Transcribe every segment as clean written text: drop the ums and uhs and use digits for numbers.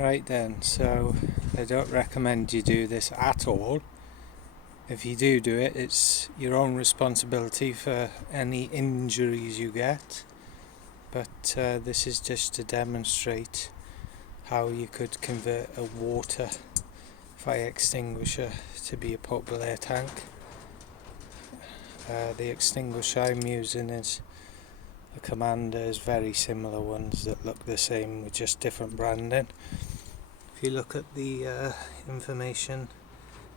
Right then, so I don't recommend you do this at all. If you do it, it's your own responsibility for any injuries you get. But this is just to demonstrate how you could convert a water fire extinguisher to be a portable air tank. The extinguisher I'm using is the Commander's very similar ones that look the same with just different branding. If you look at the information,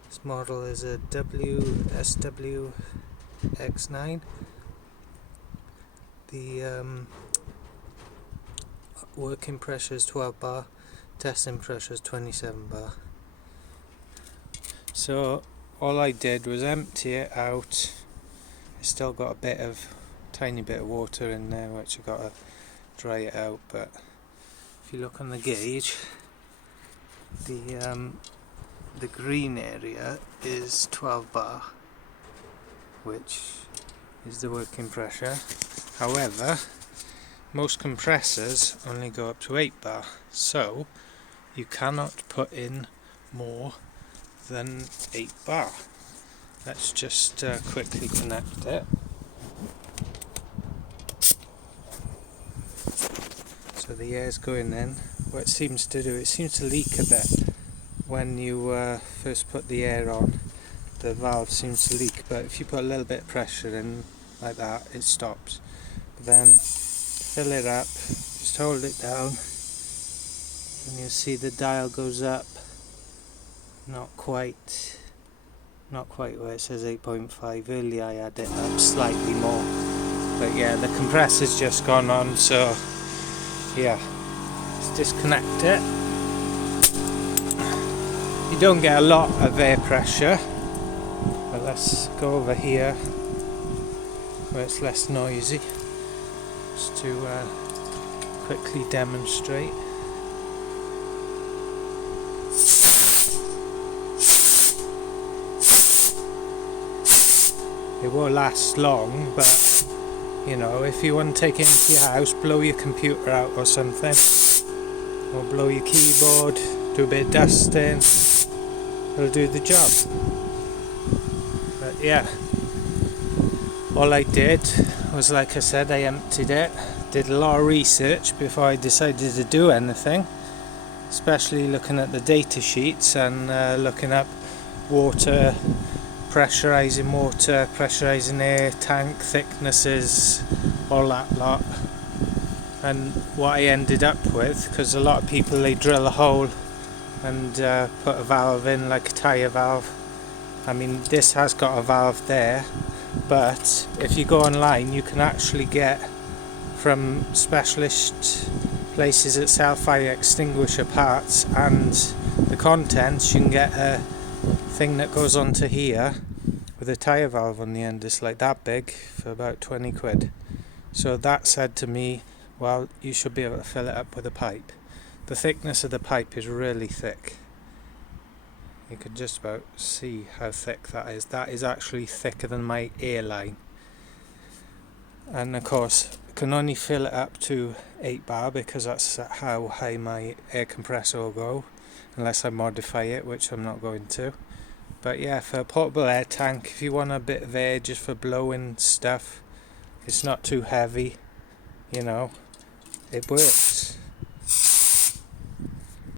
this model is a WSW-X9. The working pressure is 12 bar, testing pressure is 27 bar. So all I did was empty it out. It's still got a tiny bit of water in there which I've got to dry it out, but if you look on the gauge, the green area is 12 bar, which is the working pressure. However, most compressors only go up to 8 bar, so you cannot put in more than 8 bar. Let's just quickly connect it. So the air's going in. What it seems to do, it seems to leak a bit when you first put the air on. The valve seems to leak, but if you put a little bit of pressure in like that, it stops. But then fill it up, just hold it down, and you'll see the dial goes up. Not quite where it says 8.5. Earlier I had it up slightly more, but yeah, the compressor's just gone on, so yeah, let's disconnect it. You don't get a lot of air pressure, but let's go over here where it's less noisy, just to quickly demonstrate. It won't last long, but you know, if you want to take it into your house, blow your computer out or something, or blow your keyboard, do a bit of dusting, it'll do the job. But yeah, all I did was, like I said, I emptied it, did a lot of research before I decided to do anything, especially looking at the data sheets and looking up water, pressurizing air, tank thicknesses, all that lot. And what I ended up with, because a lot of people, they drill a hole and put a valve in, like a tyre valve. I mean, this has got a valve there, but if you go online, you can actually get from specialist places that sell fire extinguisher parts and the contents, you can get a thing that goes onto here with a tyre valve on the end. It's like that big for about 20 quid. So that said to me, well, you should be able to fill it up with a pipe. The thickness of the pipe is really thick. You can just about see how thick that is. That is actually thicker than my airline. And of course, I can only fill it up to 8 bar because that's how high my air compressor will go, unless I modify it, which I'm not going to. But yeah, for a portable air tank, if you want a bit of air just for blowing stuff, it's not too heavy, you know, it works.